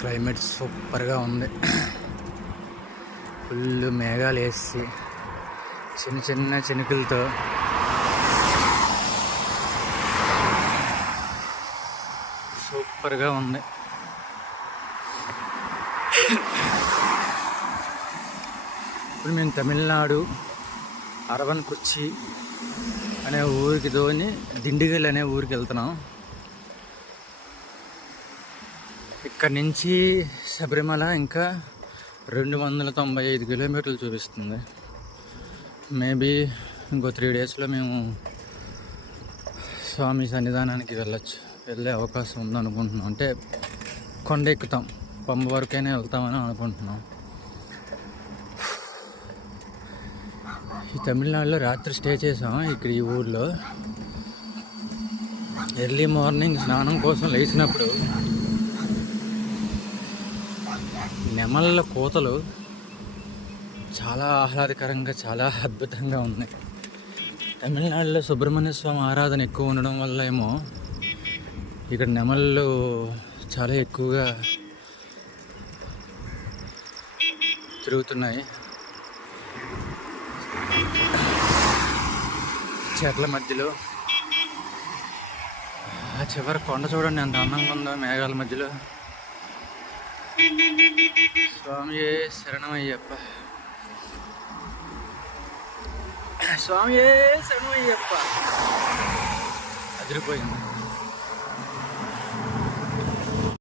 Climate సూపర్గా ఉంది. Full మేఘాలు వేసి చిన్న చిన్న చినుకులతో. సూపర్గా ఉంది. ఇప్పుడు మేము తమిళనాడు అరవన్ కుర్చి అనే ఊరికి దోని దిండిగల్ అనే ఊరికి వెళ్తున్నాం. ఇక్కడ నుంచి శబరిమల ఇంకా రెండు వందల తొంభై ఐదు కిలోమీటర్లు చూపిస్తుంది. మేబీ ఇంకో త్రీ డేస్లో మేము స్వామి సన్నిధానానికి వెళ్ళచ్చు. వెళ్ళే అవకాశం ఉందనుకుంటున్నాం. అంటే కొండ ఎక్కుతాం. పంబ వరకైనా వెళ్తామని అనుకుంటున్నాం. ఈ తమిళనాడులో రాత్రి స్టే చేసాం ఇక్కడ ఈ ఊర్లో. ఎర్లీ మార్నింగ్ స్నానం కోసం లేచినప్పుడు నెమళ్ళ కోతలు చాలా ఆహ్లాదకరంగా చాలా అద్భుతంగా ఉన్నాయి. తమిళనాడులో సుబ్రహ్మణ్య స్వామి ఆరాధన ఎక్కువ ఉండడం వల్ల ఏమో ఇక్కడ నెమళ్ళు చాలా ఎక్కువగా తిరుగుతున్నాయి. చెట్ల మధ్యలో. ఆ చివరి కొండ చూడండి ఎంత అందంగా ఉందో మేఘాల మధ్యలో. స్వామియే శరణమయ్యప్ప. స్వామియే శరణమయ్యప్ప. అదిరిపోయింది.